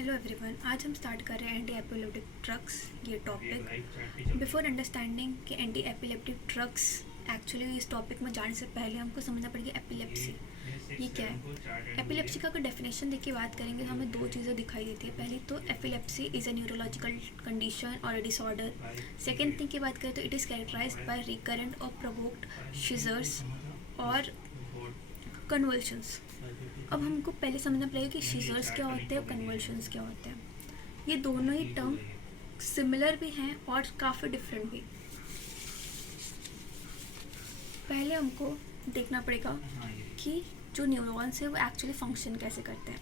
Hello everyone, आज हम start कर रहे हैं एंटी एपिलेप्टिक ड्रग्स ये टॉपिक। बिफोर अंडरस्टैंडिंग कि एंटी एपिलेप्टिक ड्रग्स एक्चुअली इस टॉपिक में जाने से पहले हमको समझना पड़ेगा एपिलेप्सी ये क्या है। एपिलेप्सी का अगर डेफिनेशन देख के बात करेंगे तो हमें दो चीज़ें दिखाई देती है। पहली तो epilepsy is a neurological condition और अ डिसऑर्डर। सेकेंड थिंग की बात करें तो it is characterized by recurrent और प्रोवोक्ड सीजर्स और कन्वल्शंस। अब हमको पहले समझना पड़ेगा कि सीजर्स क्या होते हैं और कन्वल्शंस क्या होते हैं। ये दोनों ही टर्म सिमिलर भी हैं और काफ़ी डिफरेंट भी। पहले हमको देखना पड़ेगा कि जो न्यूरॉन्स है वो एक्चुअली फंक्शन कैसे करते हैं।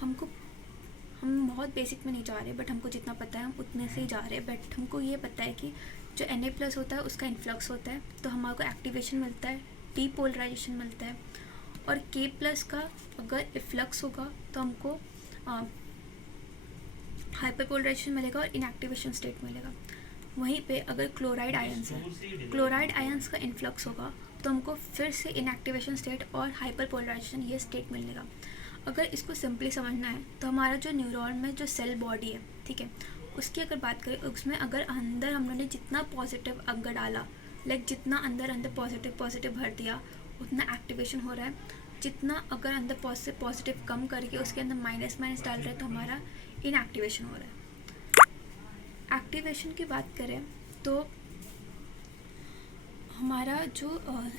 हम बहुत बेसिक में नहीं जा रहे, बट हमको जितना पता है हम उतने से ही जा रहे हैं। बट हमको ये पता है कि जो Na+ होता है उसका इन्फ्लक्स होता है तो हमारे को एक्टिवेशन मिलता है, डीपोलराइजेशन मिलता है। और K+ का अगर इफ्लक्स होगा तो हमको हाइपरपोलराइजेशन मिलेगा और इनएक्टिवेशन स्टेट मिलेगा। वहीं पे अगर क्लोराइड आयंस है, क्लोराइड आयंस का इन्फ्लक्स होगा तो हमको फिर से इनएक्टिवेशन स्टेट और हाइपरपोलराइजेशन ये स्टेट मिलेगा। अगर इसको सिंपली समझना है तो हमारा जो न्यूरॉन में जो सेल बॉडी है, ठीक है, उसकी अगर बात करें उसमें अगर अंदर हम लोगों ने जितना पॉजिटिव अगर डाला, लाइक जितना अंदर पॉजिटिव भर दिया उतना एक्टिवेशन हो रहा है। जितना अगर अंदर पॉजिटिव कम करके उसके अंदर माइनस डाल रहे हैं तो हमारा इनएक्टिवेशन हो रहा है। एक्टिवेशन की बात करें तो हमारा जो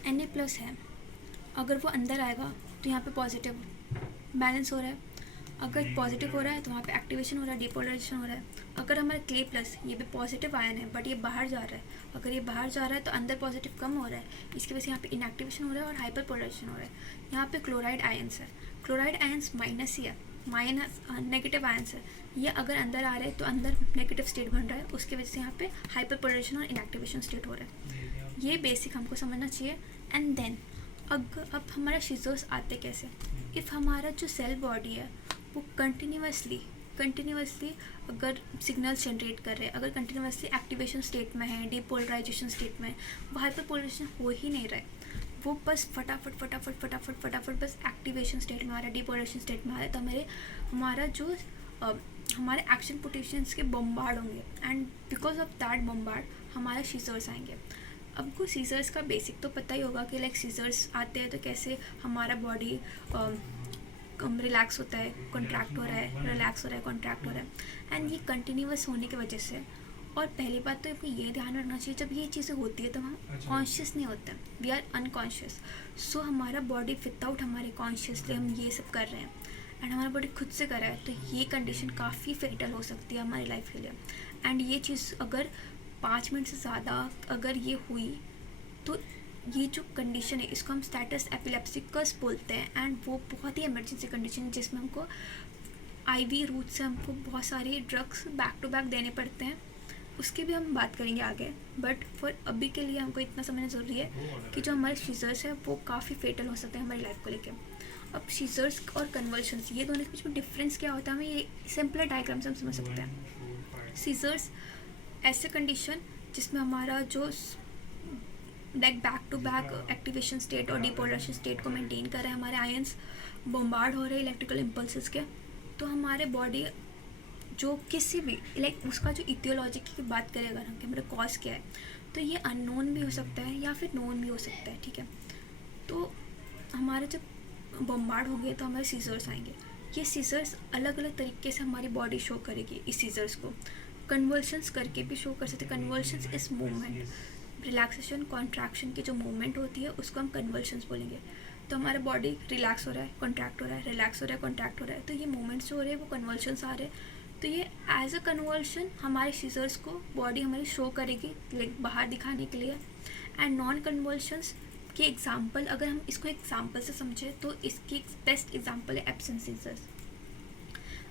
Na+ है अगर वो अंदर आएगा तो यहाँ पे पॉजिटिव बैलेंस हो रहा है। अगर पॉजिटिव हो रहा है तो वहाँ पे एक्टिवेशन हो रहा है, डिपोलराइजेशन हो रहा है। अगर हमारा K+ ये भी पॉजिटिव आयन है बट ये बाहर जा रहा है, अगर ये बाहर जा रहा है तो अंदर पॉजिटिव कम हो रहा है, इसकी वजह से यहाँ पे इनएक्टिवेशन हो रहा है और हाइपर पोलराइजेशन हो रहा है। यहाँ पे क्लोराइड आयंस है, क्लोराइड आयंस माइनस ही है, माइनस नेगेटिव आयंस है। ये अगर अंदर आ रहे हैं तो अंदर नेगेटिव स्टेट बन रहा है, उसकी वजह से यहाँ पे हाइपर पोलराइजेशन और इनएक्टिवेशन स्टेट हो रहा है। ये बेसिक हमको समझना चाहिए। एंड देन अब हमारा सीजर्स आते कैसे। इफ़ हमारा जो सेल बॉडी है वो कंटिन्यूसली अगर सिग्नल्स जनरेट कर रहे हैं, अगर कंटिन्यूसली एक्टिवेशन स्टेट में है, डीपोलराइजेशन स्टेट में, वो हाइपरपोलराइजेशन हो ही नहीं रहा है, वो बस फटाफट बस एक्टिवेशन स्टेट में आ रहा है, डीपोलराइजेशन स्टेट में आ रहा है, तो हमारा जो हमारे एक्शन पोटेंशियल्स के बम्बार्ड होंगे and because of that bombard हमारा सीजर्स आएंगे। अब को सीजर्स का बेसिक तो पता ही होगा कि लाइक सीजर्स आते हैं तो कैसे हमारा बॉडी रिलैक्स होता है, कॉन्ट्रैक्ट हो रहा है, रिलैक्स हो रहा है, कॉन्ट्रैक्ट हो रहा है। एंड ये कंटिन्यूस होने की वजह से, और पहली बात तो आपको ये ध्यान रखना चाहिए जब ये चीज़ें होती है तो हम कॉन्शियस नहीं होते, वी आर अनकॉन्शियस। सो हमारा बॉडी विदाउट हमारे कॉन्शियसली हम ये सब कर रहे हैं एंड हमारा बॉडी खुद से कर रहा है, तो ये कंडीशन काफ़ी फेटल हो सकती है हमारी लाइफ के लिए। एंड ये चीज़ अगर 5 मिनट से ज़्यादा अगर ये हुई तो ये जो कंडीशन है इसको हम स्टेटस एपिलेप्सिकस बोलते हैं। एंड वो बहुत ही इमरजेंसी कंडीशन है जिसमें हमको IV रूट से हमको बहुत सारे ड्रग्स बैक टू बैक देने पड़ते हैं। उसकी भी हम बात करेंगे आगे, बट फॉर अभी के लिए हमको इतना समझना ज़रूरी है कि जो हमारे सीजर्स है वो काफ़ी फेटल हो सकते हैं हमारी लाइफ को लेकर। अब सीजर्स और कन्वर्शंस ये दोनों के बीच में डिफरेंस क्या होता है हमें ये सिंपल डायग्राम से हम समझ सकते हैं। सीजर्स ऐसे कंडीशन जिसमें हमारा जो like back to back activation state और डिपोलराइजेशन स्टेट को मेंटेन कर रहे हैं, हमारे आयंस बम्बार्ड हो रहे हैं इलेक्ट्रिकल इम्पल्सेस के, तो हमारे बॉडी जो किसी भी लाइक उसका जो इथियोलॉजी की बात करें अगर हम कि हमारा कॉज क्या है, तो ये अननोन भी हो सकता है या फिर नोन भी हो सकता है, ठीक है। तो हमारे जब बम्बार्ड हो गए तो हमारे सीजर्स आएंगे। ये सीजर्स अलग अलग तरीके से हमारी बॉडी शो करेगी इस सीजर्स को। कन्वर्शंस करके भी शो कर सकते हैं। कन्वर्शंस इस मूवमेंट, रिलैक्सेशन कॉन्ट्रैक्शन की जो मूवमेंट होती है उसको हम कन्वर्शंस बोलेंगे। तो हमारा बॉडी रिलैक्स हो रहा है, कॉन्ट्रैक्ट हो रहा है, रिलैक्स हो रहा है, कॉन्ट्रैक्ट हो रहा है, तो ये मूवमेंट्स जो हो रहे हैं वो कन्वर्शंस आ रहे हैं। तो ये एज अ कन्वर्शन हमारे सीजर्स को बॉडी हमारी शो करेगी लाइक बाहर दिखाने के लिए। एंड नॉन कन्वर्शंस के एग्जाम्पल अगर हम इसको एग्जाम्पल से समझें तो इसकी बेस्ट एग्जाम्पल है एब्सेंट सीजर्स।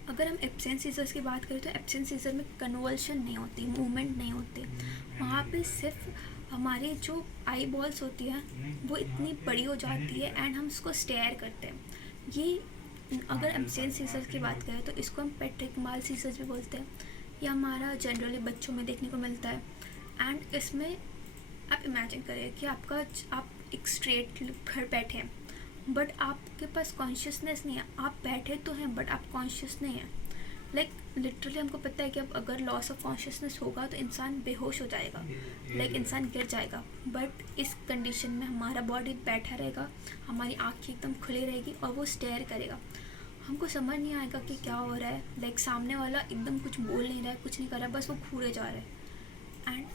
अगर हम एब्सेंट सीजर्स की बात करें तो एब्सेंट सीजर में कन्वर्शन नहीं होती, मूवमेंट नहीं होती, वहाँ पे सिर्फ हमारे जो आई बॉल्स होती हैं वो इतनी बड़ी हो जाती है एंड हम उसको स्टेयर करते हैं। ये अगर एब्सेंट सीजर्स की बात करें तो इसको हम पेट्रिक माल सीजर्स भी बोलते हैं। ये हमारा जनरली बच्चों में देखने को मिलता है। एंड इसमें आप इमेजिन करें कि आप एक स्ट्रेट घर बैठे हैं बट आपके पास कॉन्शियसनेस नहीं है, आप बैठे तो हैं बट आप कॉन्शियस नहीं हैं। लाइक लिटरली हमको पता है कि अब अगर लॉस ऑफ कॉन्शियसनेस होगा तो इंसान बेहोश हो जाएगा, लाइक इंसान गिर जाएगा। बट इस कंडीशन में हमारा बॉडी बैठा रहेगा, हमारी आँखें एकदम खुली रहेगी और वो स्टेयर करेगा। हमको समझ नहीं आएगा कि क्या हो रहा है, लाइक सामने वाला एकदम कुछ बोल नहीं रहा है, कुछ नहीं कर रहा है, बस वो घूरे जा रहा है एंड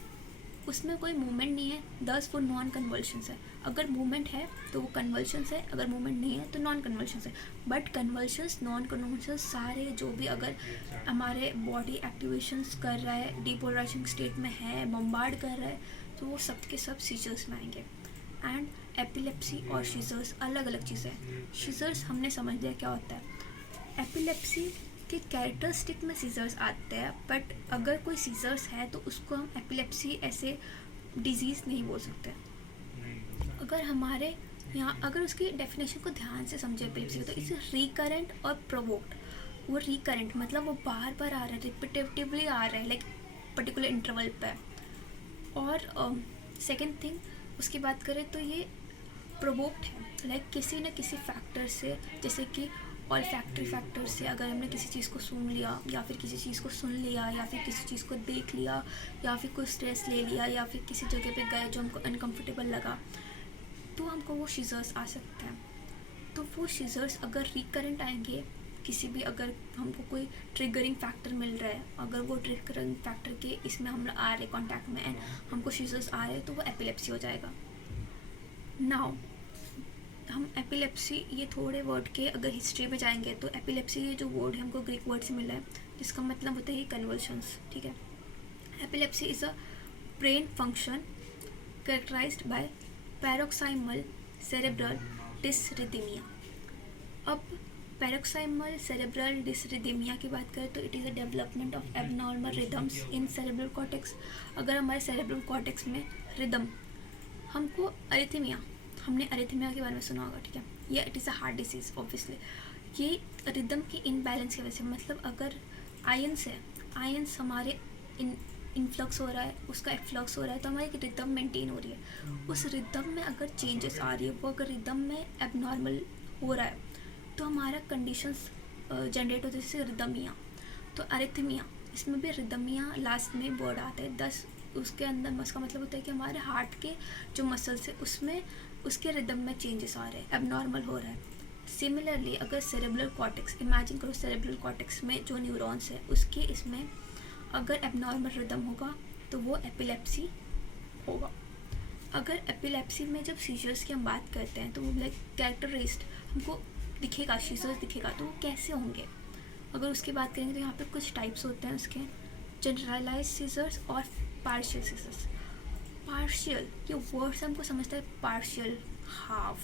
उसमें कोई मूवमेंट नहीं है, दस वो नॉन कन्वल्शंस है। अगर मूवमेंट है तो वो कन्वल्शंस है, अगर मूवमेंट नहीं है तो नॉन कन्वल्शंस है। बट कन्वल्शंस, नॉन कन्वल्शंस सारे जो भी अगर हमारे बॉडी एक्टिवेशंस कर रहा है, डिपोलराइजेशन स्टेट में है, बम्बार्ड कर रहा है, तो वो सब के सब सीजर्स में आएंगे। एंड एपिलेप्सी और सीजर्स अलग अलग चीज़ें हैं। सीजर्स हमने समझ लिया क्या होता है। एपिलेप्सी के कैरेक्टरिस्टिक में सीजर्स आते हैं, बट अगर कोई सीजर्स है तो उसको हम एपिलेप्सी ऐसे डिजीज़ नहीं बोल सकते। अगर हमारे यहाँ अगर उसकी डेफिनेशन को ध्यान से समझे एपिलेप्सी तो इट्स रिकरेंट और प्रोवोक्ड। वो रिकरेंट मतलब वो बार बार आ रहा है, रिपीटेटिवली आ रहा है, लाइक पर्टिकुलर इंटरवल पे। और सेकेंड थिंग उसकी बात करें तो ये प्रोवोक्ड है, लाइक किसी न किसी फैक्टर से, जैसे कि ऑल फैक्टर से अगर हमने किसी चीज़ को सुन लिया या फिर किसी चीज़ को सुन लिया या फिर किसी चीज़ को देख लिया या फिर कोई स्ट्रेस ले लिया या फिर किसी जगह पे गए जो हमको अनकंफर्टेबल लगा, तो हमको वो सीजर्स आ सकते हैं। तो वो सीजर्स अगर रिकरेंट आएंगे, किसी भी अगर हमको कोई ट्रिगरिंग फैक्टर मिल रहा है, अगर वो ट्रिगरिंग फैक्टर के इसमें हम आ रहे कॉन्टैक्ट में एंड हमको सीजर्स आ रहे हैं, तो वो एपिलेप्सी हो जाएगा। नाउ हम एपिलेप्सी, ये थोड़े वर्ड के अगर हिस्ट्री में जाएंगे तो एपिलेप्सी ये जो वर्ड है हमको ग्रीक वर्ड से मिला है, जिसका मतलब होता है कन्वल्शंस। ठीक है, epilepsy is a brain function characterized by paroxysmal cerebral dysrhythmia. अब पैरोक्साइमल सेरेब्रल डिसरिदीमिया की बात करें तो it is a development of abnormal rhythms in cerebral cortex. अगर हमारे सेरेब्रल कॉर्टेक्स में रिदम, हमको अरिथमिया, हमने अरिथमिया के बारे में सुना होगा, ठीक है, ये it is a heart disease obviously. ये रिदम की इनबैलेंस की वजह से, मतलब अगर आयंस है, आयंस हमारे इनफ्लक्स हो रहा है, उसका एक्फ्लक्स हो रहा है, तो हमारी रिदम मेंटेन हो रही है। उस रिदम में अगर चेंजेस आ रही है, वो अगर रिदम में एबनॉर्मल हो रहा है, तो हमारा कंडीशंस जनरेट होते हैं, जैसे रिदमिया। तो अरिथमिया, इसमें भी रिदमिया लास्ट में वर्ड आता है 10, उसके अंदर उसका मतलब होता है कि हमारे हार्ट के जो मसल्स है उसमें उसके रिदम में चेंजेस आ रहे हैं, एबनॉर्मल हो रहा है। सिमिलरली अगर सेरेब्रल कॉर्टेक्स, इमेजिन करो सेरेब्रल कॉर्टेक्स में जो न्यूरॉन्स है उसके इसमें अगर एबनॉर्मल रिदम होगा तो वो एपिलेप्सी होगा। अगर एपिलेप्सी में जब सीजर्स की हम बात करते हैं तो वो लाइक कैरेक्टरिस्ट हमको दिखेगा, सीजर्स दिखेगा, तो वो कैसे होंगे। अगर उसकी बात करेंगे तो यहाँ पे कुछ टाइप्स होते हैं उसके, जनरलाइज सीजर्स और पार्शियल सीजर्स। पार्शियल, ये वर्ड से हमको समझता है पार्शियल, हाफ।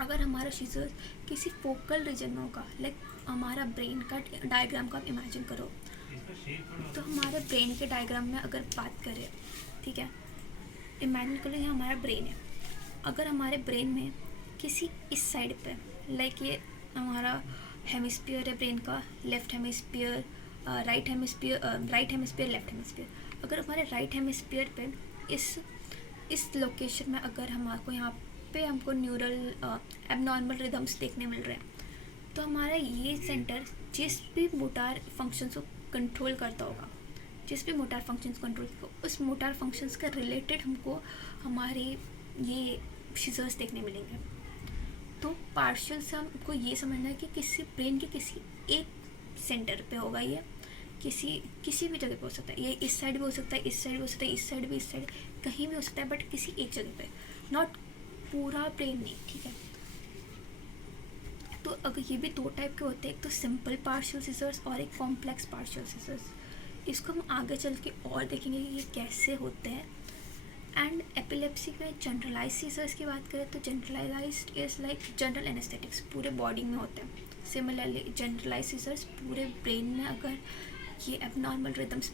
अगर हमारा सीजर्स किसी फोकल रीजन में होगा, लाइक हमारा ब्रेन का डायग्राम का आप इमेजिन करो, तो हमारे ब्रेन के डायग्राम में अगर बात करें, ठीक है, इमेजिन करो ये हमारा ब्रेन है। अगर हमारे ब्रेन में किसी इस साइड पे, लाइक ये हमारा हेमिस्फीयर है ब्रेन का, left hemisphere, right hemisphere, left hemisphere. अगर हमारे राइट हेमिस्फीयर पे इस लोकेशन में अगर हमारे यहाँ पे हमको न्यूरल एबनॉर्मल रिदम्स देखने मिल रहे हैं, तो हमारा ये सेंटर जिस भी मोटार फंक्शंस को कंट्रोल करता होगा, जिस भी मोटार फंक्शंस कंट्रोल को, उस मोटार फंक्शंस का रिलेटेड हमको हमारे ये सीजर्स देखने मिलेंगे। तो पार्शियल से हमको ये समझना है कि किसी ब्रेन के किसी एक सेंटर पे होगा, ये किसी भी जगह पे हो सकता है, ये इस साइड भी हो सकता है, इस साइड भी हो सकता है, इस साइड भी, इस साइड कहीं भी हो सकता है, बट किसी एक जगह पे, नॉट पूरा ब्रेन नहीं, ठीक है। तो अगर ये भी दो टाइप के होते हैं, एक तो सिंपल पार्शियल सीजर्स और एक कॉम्प्लेक्स पार्शियल सीजर्स। इसको हम आगे चल के और देखेंगे कि ये कैसे होते हैं। एंड एपिलेप्सी में जनरलाइज सीजर्स की बात करें तो generalized is like general anaesthetics, पूरे बॉडी में होते हैं। सिमिलरली जनरलाइज सीजर्स पूरे ब्रेन में अगर ये एबनॉर्मल रिदम्स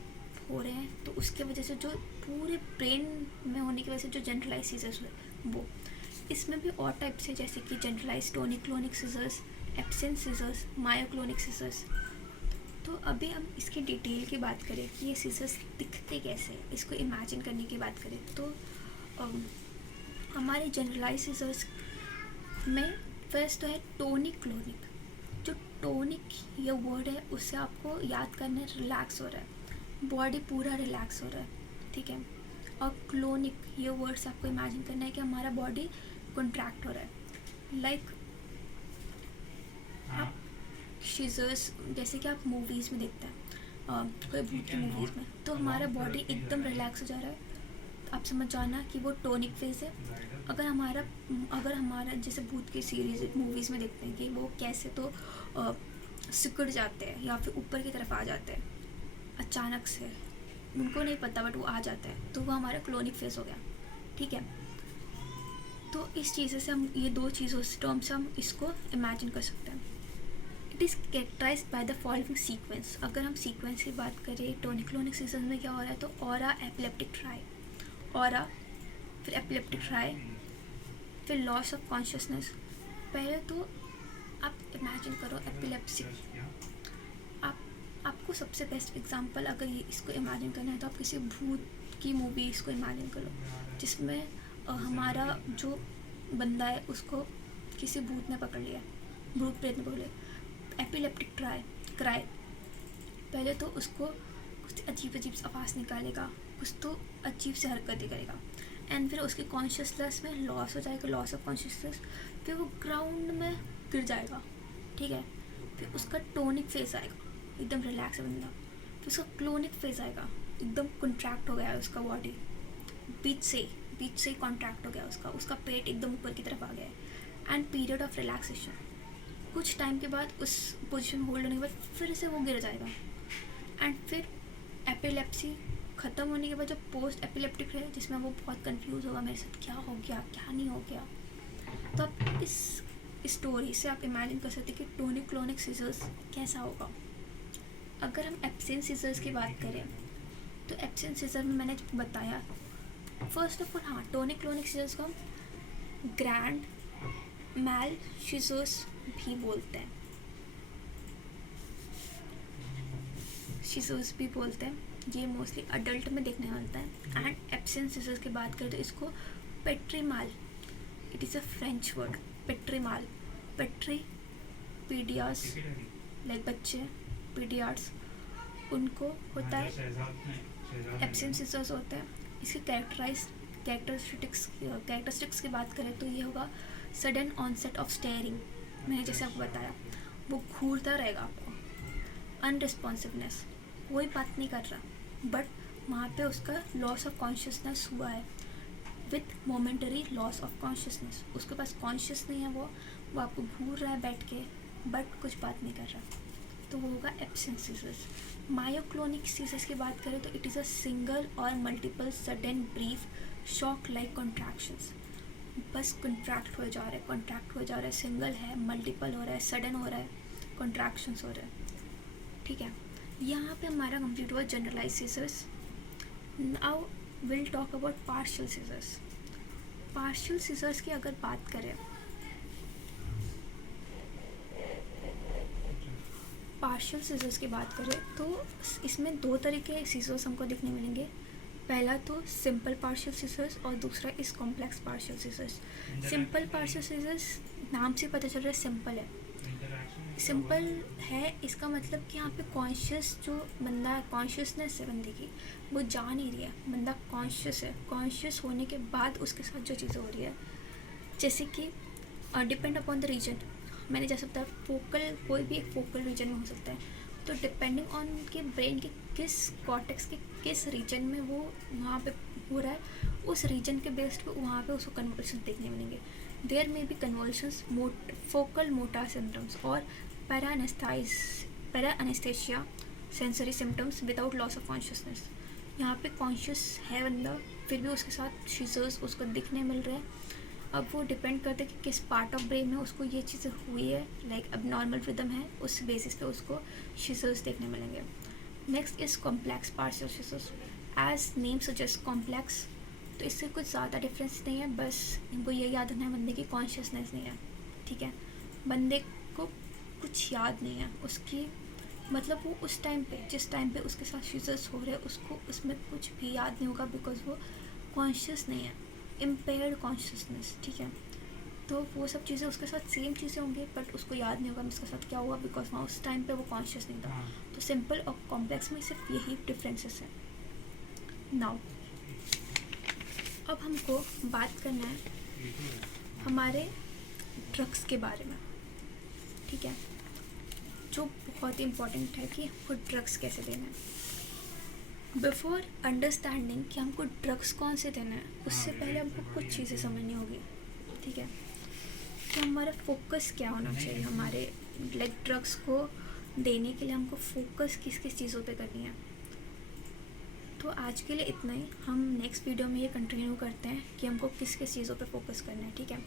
हो रहे हैं तो उसके वजह से जो पूरे ब्रेन में होने की वजह से जो जनरलाइज सीजर्स हुए वो। इसमें भी और टाइप्स है, जैसे कि generalize tonic clonic seizures, absent seizures, myoclonic seizures. तो अभी हम इसकी डिटेल की बात करें कि ये सीजर्स दिखते कैसे, इसको इमेजिन करने की बात करें तो हमारे जनरलाइज सीजर्स में फर्स्ट तो है टोनिक क्लोनिक। जो टोनिक ये वर्ड है, उससे आपको याद करना रिलैक्स हो रहा है, बॉडी पूरा रिलैक्स हो रहा है, ठीक है। और क्लोनिक ये वर्ड से आपको इमेजिन करना है कि हमारा बॉडी कॉन्ट्रैक्ट हो रहा है। लाइक आप सीजर्स जैसे कि आप मूवीज़ में देखते हैं, कोई भूत की मूवीज़ में, तो हमारा बॉडी एकदम रिलैक्स हो जा रहा है, आप समझ जाना कि वो टोनिक फेज है। अगर हमारा जैसे भूत की सीरीज मूवीज़ में देखते हैं कि वो कैसे तो सिकुड़ जाते हैं या फिर ऊपर की तरफ आ जाते हैं अचानक से, उनको नहीं पता बट वो आ जाता है, तो वो हमारा क्लोनिक फेज हो गया, ठीक है। तो इस चीज़ से हम ये दो चीज़ों से टर्म से हम इसको इमेजिन कर सकते हैं। It is characterized by the following sequence. अगर हम सीक्वेंस की बात करें टोनिक क्लोनिक सीजन में क्या हो रहा है, तो ऑरा एपिलेप्टिक ट्राई, ऑरा फिर एपिलेप्टिक ट्राई, फिर लॉस ऑफ कॉन्शियसनेस। पहले तो आप इमेजिन करो एपिलेप्सी, आपको सबसे बेस्ट एग्जांपल अगर ये इसको इमेजिन करना है तो आप किसी भूत की मूवी इसको इमेजिन करो जिसमें हमारा जो बंदा है उसको किसी भूत ने पकड़ लिया, भूत प्रेत ने पकड़ लिया। एपिलेप्टिक क्राई, पहले तो उसको कुछ अजीब अजीब आवाज़ निकालेगा, कुछ तो अजीब से हरकतें करेगा, एंड फिर उसकी कॉन्शियसनेस में लॉस हो जाएगा, लॉस ऑफ कॉन्शियसनेस, फिर वो ग्राउंड में गिर जाएगा, ठीक है। फिर उसका टोनिक फेज आएगा, एकदम रिलैक्स है बंदा। फिर उसका क्लोनिक फेज आएगा, एकदम कॉन्ट्रैक्ट हो गया है उसका बॉडी, बीच से ही कॉन्ट्रैक्ट हो गया उसका पेट एकदम ऊपर की तरफ आ गया है। एंड पीरियड ऑफ रिलैक्सेशन, कुछ टाइम के बाद उस पोजीशन होल्ड होने के बाद फिर से वो गिर जाएगा। एंड फिर एपिलेप्सी ख़त्म होने के बाद जो पोस्ट एपिलेप्टिक है जिसमें वो बहुत कंफ्यूज होगा, मेरे साथ क्या हो गया क्या नहीं हो गया। तो आप इस स्टोरी से आप इमेजिन कर सकते कि टोनिक क्लोनिक सीजर्स कैसा होगा। अगर हम एब्सेंट सीजर्स की बात करें तो एब्सेंट सीजर में मैंने बताया फर्स्ट ऑफ ऑल, हाँ, टोनिक क्लोनिक सीजर्स को हम ग्रैंड मैल सीजर्स भी बोलते हैं, सीजर्स भी बोलते हैं। ये मोस्टली अडल्ट में देखने को मिलता है। एंड एब्सेंट सीजर्स की बात करें तो इसको petit mal, it is a French word, petit mal, पेट्री पीडियास लाइक बच्चे, पीडियार्स उनको होता है, एब्सेंट सीजर्स होते हैं। इसके कैरेक्टरिस्टिक्स की बात करें तो ये होगा सडन ऑनसेट ऑफ स्टेयरिंग, मैंने जैसे आपको बताया वो घूरता रहेगा आपको, अनरिस्पॉन्सिवनेस, कोई बात नहीं कर रहा बट वहाँ पे उसका लॉस ऑफ कॉन्शियसनेस हुआ है, with momentary loss of consciousness, उसके पास कॉन्शियस नहीं है, वो आपको घूर रहा है बैठ के बट कुछ बात नहीं कर रहा, तो वो होगा एब्सेंट सीजर्स। मायोक्लोनिक सीजर्स की बात करें तो इट इज़ अ सिंगल और multiple sudden brief shock like contractions, बस कॉन्ट्रैक्ट हो जा रहा है, सिंगल है, मल्टीपल हो रहा है, सडन हो रहा है, कॉन्ट्रैक्शंस हो रहे हैं, ठीक है। यहाँ पे हमारा कंप्लीट हुआ generalize seizures. Now will talk about partial seizures. Partial seizures की अगर बात करें, पार्शियल सीजर्स की बात करें तो इसमें दो तरीके के सीजर्स हमको देखने मिलेंगे। पहला तो सिंपल पार्शियल सीजर्स और दूसरा इस complex partial seizures. Simple partial seizures नाम से पता चल रहा है सिंपल है, सिंपल है इसका मतलब कि यहाँ पे कॉन्शियस जो बंदा कॉन्शियसनेस है बंदे की वो जा नहीं रही है, बंदा कॉन्शियस है, कॉन्शियस होने के बाद उसके साथ जो चीज़ें हो रही है, जैसे कि डिपेंड अपॉन द रीजन, मैंने जैसे बताया फोकल, कोई भी एक फोकल रीजन में हो सकता है, तो डिपेंडिंग ऑन के ब्रेन के किस कॉर्टेक्स के किस रीजन में वो वहाँ पे हो रहा है, उस रीजन के बेस्ड पे वहाँ पे उसको कन्वर्शन देखने मिलेंगे। देयर में भी कन्वर्शंस फोकल मोटर सिम्टम्स और para anaesthesia sensory symptoms without loss of consciousness. यहाँ पे कॉन्शियस है बंदा फिर भी उसके साथ सीजर्स उसको दिखने मिल रहे हैं। अब वो डिपेंड करता है कि किस पार्ट ऑफ ब्रेन में उसको ये चीज़ें हुई है, लाइक अब नॉर्मल रिदम है, उस बेसिस पे उसको सीजर्स देखने मिलेंगे। Next is complex partial seizures, as name suggest complex, तो इससे कुछ ज़्यादा डिफरेंस नहीं है, बस इनको ये याद रखना है बंदे की कॉन्शियसनेस नहीं है, ठीक है, बंदे को कुछ याद नहीं है, उसकी मतलब वो उस टाइम पे जिस टाइम पे उसके साथ सीजर्स हो रहे हैं उसको उसमें कुछ भी याद नहीं होगा बिकॉज वो कॉन्शियस नहीं है, इम्पेयर्ड कॉन्शियसनेस, ठीक है। तो वो सब चीज़ें उसके साथ सेम चीज़ें होंगी, बट उसको याद नहीं होगा उसके साथ क्या हुआ, बिकॉज वहाँ उस टाइम पे वो कॉन्शियस नहीं था। तो सिंपल और कॉम्प्लेक्स में सिर्फ यही डिफरेंसेस है। नाउ अब हमको बात करना है हमारे ड्रग्स के बारे में, ठीक है, जो बहुत ही इम्पोर्टेंट है कि हमको ड्रग्स कैसे देना है। बिफोर अंडरस्टैंडिंग कि हमको ड्रग्स कौन से देना है, उससे पहले हमको कुछ चीज़ें समझनी होगी, ठीक है, कि हमारा फोकस क्या होना चाहिए। हमारे लाइक ड्रग्स को देने के लिए हमको फोकस किस किस चीज़ों पे करनी है। तो आज के लिए इतना ही, हम नेक्स्ट वीडियो में ये कंटिन्यू करते हैं कि हमको किस किस चीज़ों पे फोकस करना है, ठीक है।